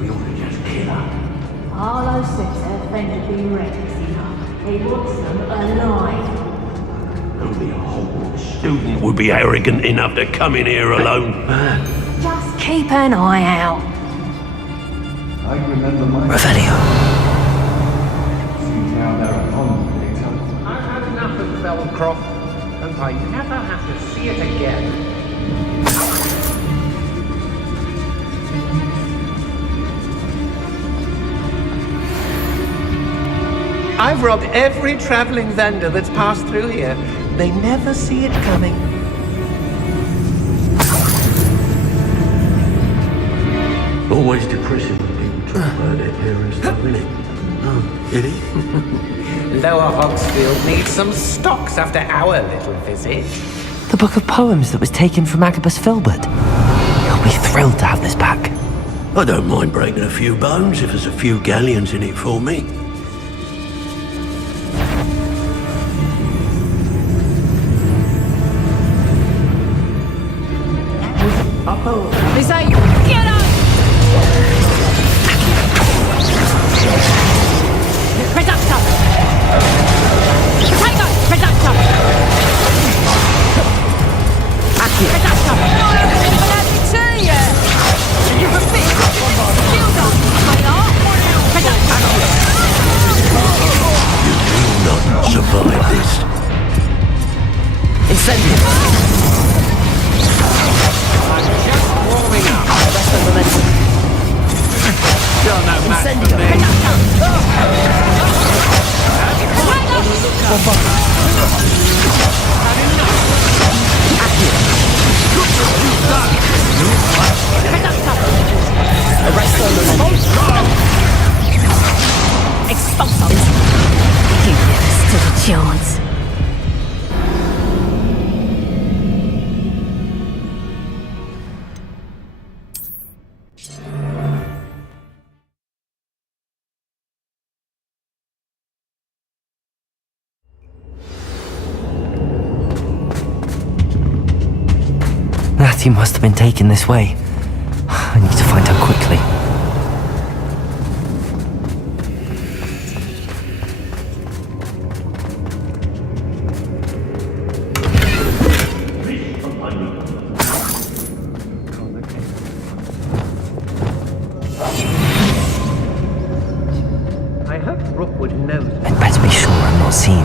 We ought to just kill her. Arlo says their vendor been reckless enough. He wants them alive. Only a Hogwarts student would be arrogant enough to come in here alone. Just keep an eye out. I remember my... Revelio. See how they're upon later. I've had enough of Velcroft. Hope I never have to see it again. I've robbed every traveling vendor that's passed through here. They never see it coming. Always depressing when people talk about their parents, though, isn't it? Oh, it is? Lower Hogsfield needs some stocks after our little visit. The book of poems that was taken from Agabus Filbert. He'll be thrilled to have this back. I don't mind breaking a few bones if there's a few galleons in it for me. They say, get up! Reductor! Potato! Reductor! Reductor! Not everything but added to you! You're a bit skilled on, sweetheart! Reductor! You will not survive this. Incendium! Warming up. Arrest the momentum. You're no match Incendio. for me. Arrest the momentum. Expulsos! You never stood a chance. Natty must have been taken this way. I need to find her quickly. I hope Rookwood knows. I'd better be sure I'm not seen.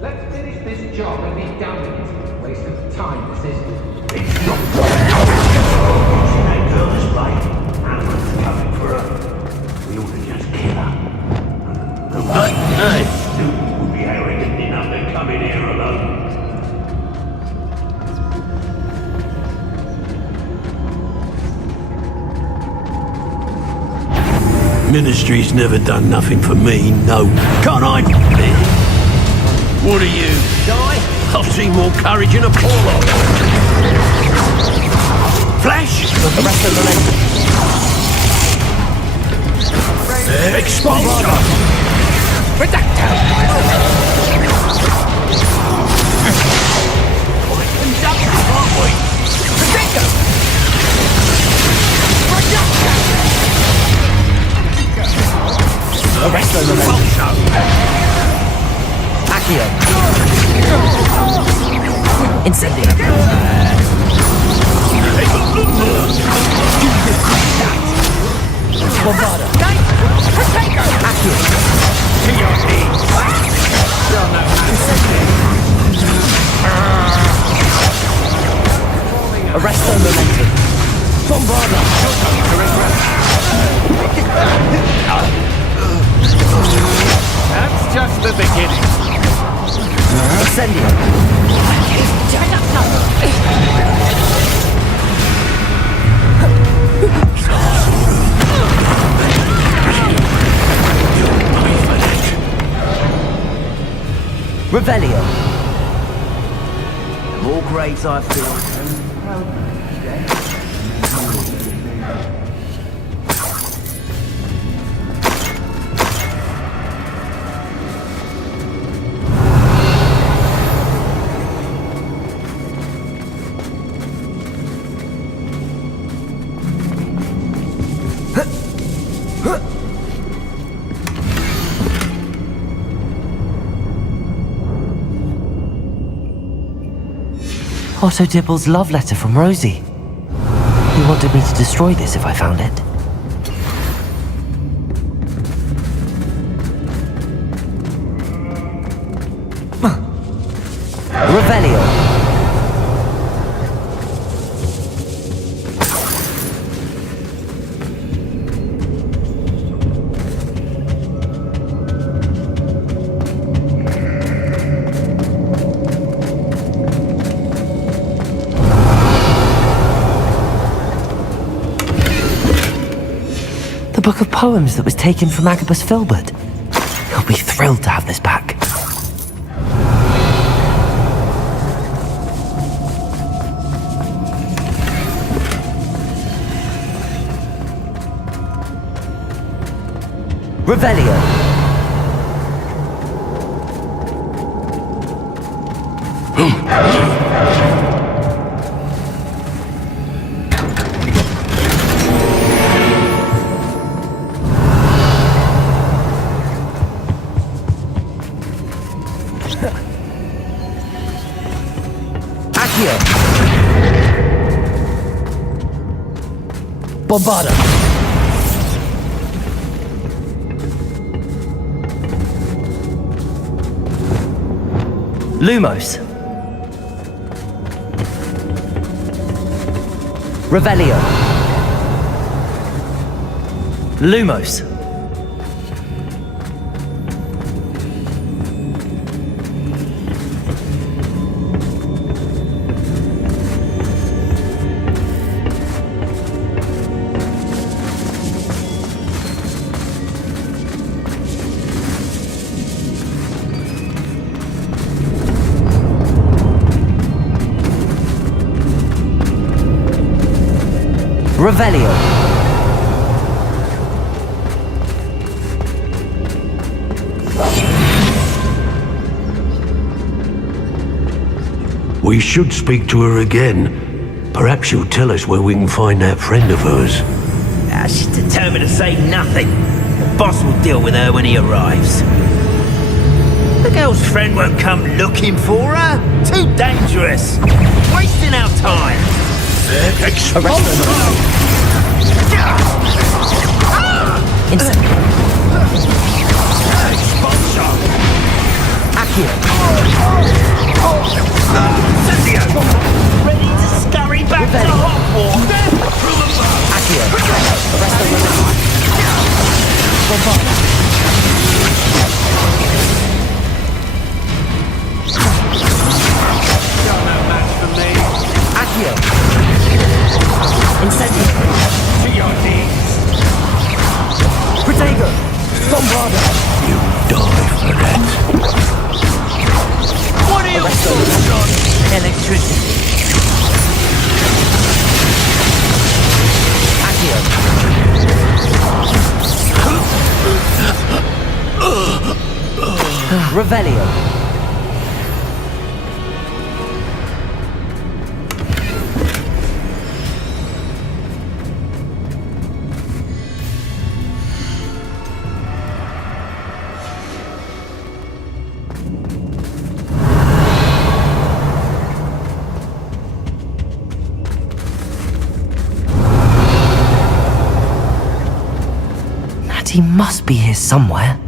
Let's finish this job and be done with it. Waste of time, this is. It's not watching that girl display. Amber's coming for her. We ought to just kill her. Hey, students would be arrogant enough to come in here alone. Ministry's never done nothing for me, no. Can't I? What are you, shy? I've seen more courage in a poor Flash! Arrest the momentum. Expulsion! Reductor! Conductor, aren't we? Potato! Reductor! Arrest the momentum. Accio. Incendium. Bombarda. Potato! Accio. To your knees! You're no match. Arrest the momentum. Bombarda. That's just the beginning. Incendium. Revelio. The more graves I feel. Otto Dibble's love letter from Rosie. He wanted me to destroy this if I found it. Revelio. The book of poems that was taken from Agabus Filbert. He'll be thrilled to have this back. Revelio. Accio. Bombarda. Lumos. Revelio. Lumos. Revelio. We should speak to her again. Perhaps she'll tell us where we can find that friend of hers. She's determined to say nothing. The boss will deal with her when he arrives. The girl's friend won't come looking for her. Too dangerous. Wasting our time. Ready to scurry back to Hogwarts? You're no match for me. Accio. To your knees. Protego. Bombarda. You die for that. What are your thoughts on electricity? Accio. Revelio. He must be here somewhere.